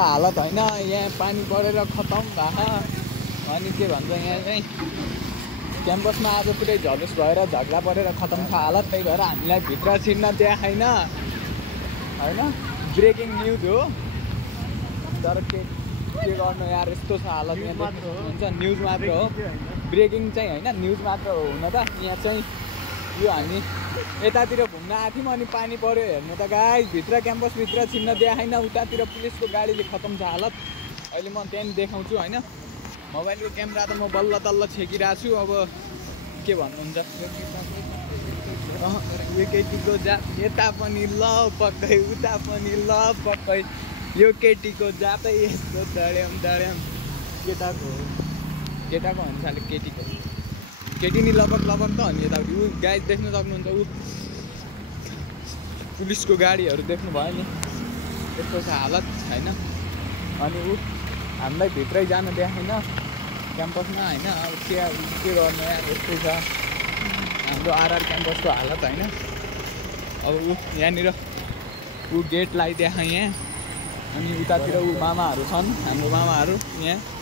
हालत होइन यहाँ पानी परेर खतम भएको अनि के भन्छ यहाँ चाहिँ क्याम्पसमा आज पुरै झलुस भएर झगडा परेर खतम छ हालत त्यही भएर हामीलाई भित्र छिर्न देखाएन होइन ब्रेकिङ न्युज हो तर के गर्नु यार यस्तो छ हालत यहाँ हुन्छ न्युज मात्र हो ब्रेकिङ चाहिँ होइन न्युज मात्र हो हुन त यहाँ चाहिँ यो हामी यतातिर घुम्न आएको थियौँ अनि पानी पऱ्यो हेर्नु त गाइस भित्र क्याम्पसभित्र छिर्न देखाएन उतातिर पुलिसको गाडीले खतम छ हालत अहिले म त्यहाँ देखाउँछु होइन मोबाइलको क्यामेरा त म बल्ल तल्ल छेकिरहेको छु अब के भन्नुहुन्छ यो केटीको जात यता पनि ल पक्कै उता पनि ल पक्कै यो केटीको जातै यस्तो डढ्याम केटाको अनुसारले केटीको केटी नि लगभग त अनि यताउति ऊ गाइस देख्न सक्नुहुन्छ ऊ पुलिसको गाडीहरू देख्नुभयो नि यस्तो छ हालत होइन अनि ऊ हामीलाई भित्रै जान देखाएन क्याम्पसमा होइन अब के गर्नु यार यस्तो छ हाम्रो आरआर क्याम्पसको हालत होइन अब ऊ यहाँनिर ऊ गेट लगाइदिएको यहाँ अनि उतातिर ऊ मामाहरू छन् हाम्रो मामाहरू यहाँ